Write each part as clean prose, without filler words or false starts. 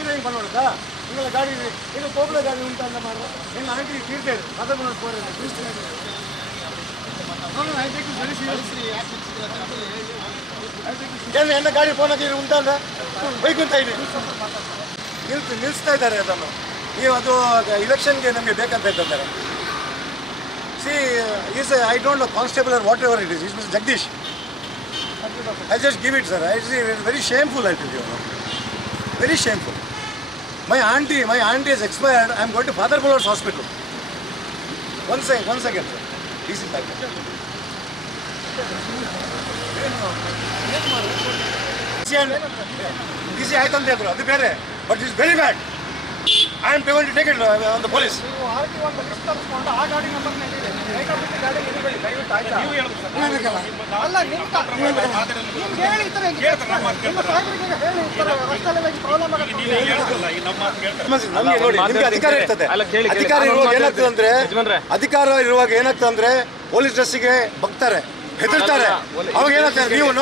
ಸೀರೆ ಹಿಂಗೆ ಬಂದ್ಬಿಡುತ್ತಾ ನಿಂಗೆಲ್ಲ ಗಾಡಿ ಈಗ ಕೋಬ್ಲ ಗಾಡಿ ಉಂಟು ಅಂತ ಮಾಡುವ ಹೆಂಗೆ ಆಂಟಿ ತೀರ್ತೇವೆ ಅದನ್ನು ಏನು ಎನ್ನ ಗಾಡಿ ಫೋನ್ ಹಾಕಿ ಉಂಟಾ ಅಂತ ಬೈಕುಂತ ಇದೆ ನಿಲ್ಲಿಸ್ತಾ ಇದ್ದಾರೆ ಅದನ್ನು ನೀವು ಅದು ಇಲೆಕ್ಷನ್ಗೆ ನಮಗೆ ಬೇಕಂತ ಹೇಳ್ತಾರೆ see is I don't know constable or whatever it is Miss Jagadish I just give it, sir. It's very shameful, I tell you. Very shameful. My auntie is expired. I am going to Father Bullard's hospital. One second, sir. Please sit back. Easy, I can't tell you. But it's very bad. I am going to take it on the police. ಅಧಿಕಾರ ಇರುವಾಗ ಏನಾಗ್ತಂದ್ರೆ police ಡ್ರೆಸ್ಸಿಗೆ ಬಗ್ತಾರೆ ಹೆದರ್ತಾರೆ ಅವಾಗ ಏನಾಗ್ತಾರೆ ನೀವು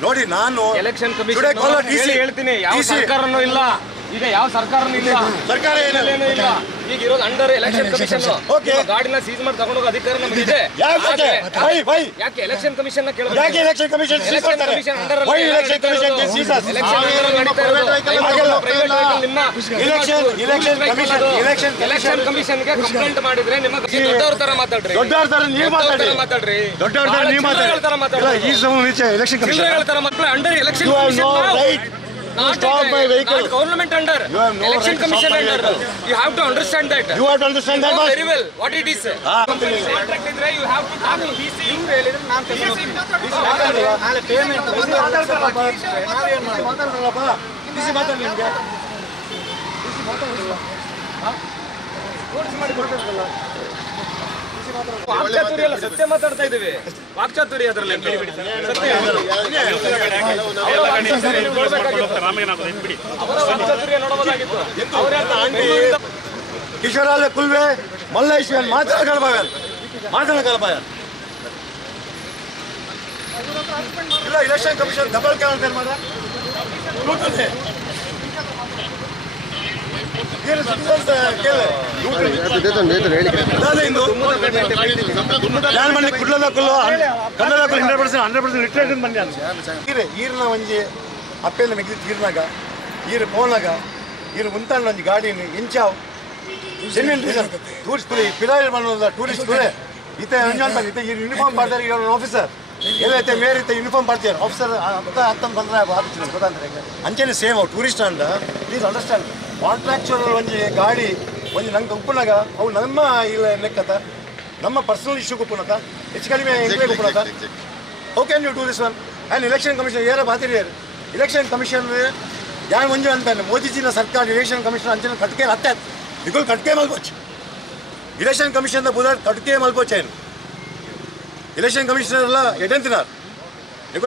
ನೋಡಿ ನಾನು election commission ಹೇಳ್ತೀನಿ ಯಾವ ಸರ್ಕಾರನೂ ಇಲ್ಲ ಈಗ ಯಾವ ಸರ್ಕಾರನೂ ಇಲ್ಲ ಸರ್ಕಾರ ಏನು ಇಲ್ಲ ಈಗ ಇರೋದು ಅಂಡರ್ ಎಲೆಕ್ಷನ್ ಕಮಿಷನ್ ಗಾಡಿನ ಸೀಸ್ ಮಾಡಿ ತಗೊಂಡು ಹೋಗೋ ಅಧಿಕಾರ ನಮಗೆ ಇದೆ ಯಾಕೆ ಎಲೆಕ್ಷನ್ ಕಮಿಷನ್ ನ ಕೇಳಬೇಕು ಯಾಕೆ ಎಲೆಕ್ಷನ್ ಕಮಿಷನ್ ಸೀಸ್ ಮಾಡ್ತಾರೆ ವೈ ಎಲೆಕ್ಷನ್ ಕಮಿಷನ್ ಗೆ ಸೀಸ್ ಎಲೆಕ್ಷನ್ ನಡೀತಾ ಇರೋದು ಪ್ರೈವೇಟ್ ವೆಹಿಕಲ್ ನಿಮ್ಮ ಎಲೆಕ್ಷನ್ ಕಮಿಷನ್ ಗೆ ಕಂಪ್ಲೇಂಟ್ ಮಾಡಿದ್ರೆ ನಿಮ್ಮ ದೊಡ್ಡವರ ತರ ಮಾತಾಡ್ರಿ ದೊಡ್ಡವರ ತರ ನೀವು ಮಾತಾಡ್ರಿ ಈ ಸಮಯ ಎಲೆಕ್ಷನ್ ಕಮಿಷನ್ ತರ ಮಕ್ಕಳು under election commission stop my vehicle. Government under. You have no election commission under. You have to understand that. You have to understand that. Very well. What it is. Contract idre you have to talk to BC. You ಹೇಳಿದ್ರೆ ನಾನು ತಗೊಳ್ತೀನಿ. ನಾಳೆ payment ಮಾತಾಡ್ತಾರಪ್ಪ. ನಾವೇನು ಮಾತಾಡ್ತಾರಪ್ಪ. BC ಮಾತಾಡಿ ನಿಮಗೆ. BC ಮಾತಾಡ್ತಿಲ್ಲ. Course ಮಾಡಿ ಕೊಡ್ತಾರಲ್ಲ. ವಾಕ್ಚಾತುರ್ಯ ಅಲ್ಲ ಸತ್ಯ ಮಾತಾಡ್ತಾ ಇದ್ದೀವಿ ವಾಕ್ಚಾತುರ್ಯ ಅದರಲ್ಲಿ ಕಿಶೋರಾಲ ಕುಲ್ವೆ ಮಲ್ಲೇಶ್ವರ್ ಮಾತ್ರ ಕಳಪಾಯನ್ ಇಲ್ಲ ಇಲೆಕ್ಷನ್ ಕಮಿಷನ್ ಡಬಲ್ ಕಾಣ್ತಾರೆ ಮಾತ್ರ ಈರಿನ ಒಂಜಿ ಅಪ್ಪೆಲ್ಲ ಮಿಗಿ ತೀರ್ನಾಗ ಈರು ಪೋನಾಗ ಈರು ಮುಂತಾಂಡ ಒಂಜಿ ಗಾಡಿ ಇಂಚಾವ್ ಜೆನ್ಯೂನ್ ರೀಸನ್ ಟೂರಿಸ್ಟ್ ಪಿಲಾರಿ ಬಂದ ಟೂರಿಸ್ಟ್ ಈತ ಇತ ಈ ಯೂನಿಫಾರ್ಮ್ ಮಾಡ್ತಾರೆ ಈಗ ಆಫೀಸರ್ ಎಲ್ಲೈತೆ ಮೇರ್ ಇತ್ತ ಯೂನಿಫಾರ್ಮ್ ಮಾಡ್ತಾರೆ ಆಫೀಸರ್ ಹತ್ತೊಂದು ಬಂದ್ರೆ ಆಫೀಸ್ ಗೊತ್ತಂದ್ರೆ ಅಂಚೆನೆ ಸೇಮ್ ಅವು tourist and please understand contractual ಒಂಜಿ ಗಾಡಿ ಒಂಜಿ ನಂಗೆ ಉಪ್ಪುನಾಗ ಅವು ನಮ್ಮ ಇಲ್ಲ ಲೆಕ್ಕತ ನಮ್ಮ ಪರ್ಸನಲ್ ಇಶ್ಯೂಗೆ ಉಪ್ಪುನತ ಹೆಚ್ಚು ಕಡಿಮೆ ಎಂಕ್ವೈರಿ ಉಪ್ಪುನತ how can you do this one and election commission ಏರ ಬಾತಿರಿಯರು ಇಲೆಕ್ಷನ್ ಕಮಿಷನ್ ಯಾರು ಮಂಜು ಅಂತಾನೆ ಮೋದಿಜಿನ ಸರ್ಕಾರ ಇಲೆಕ್ಷನ್ ಕಮಿಷನ್ ಅಂಚನೆ ಕಟ್ಕೆ ಹತ್ತೆ ಇಗಳು ಕಟ್ಕೆ ಮಲ್ಬೋಚ್ ಇಲೆಕ್ಷನ್ ಕಮಿಷನ್ ಬುಧ ಕಟ್ಕೆ ಮಲ್ಬೋಚ್ ಏನು ಇಲೆಕ್ಷನ್ ಕಮಿಷನರ್ ಎಲ್ಲ ಎಡೆಂತಿನಾರು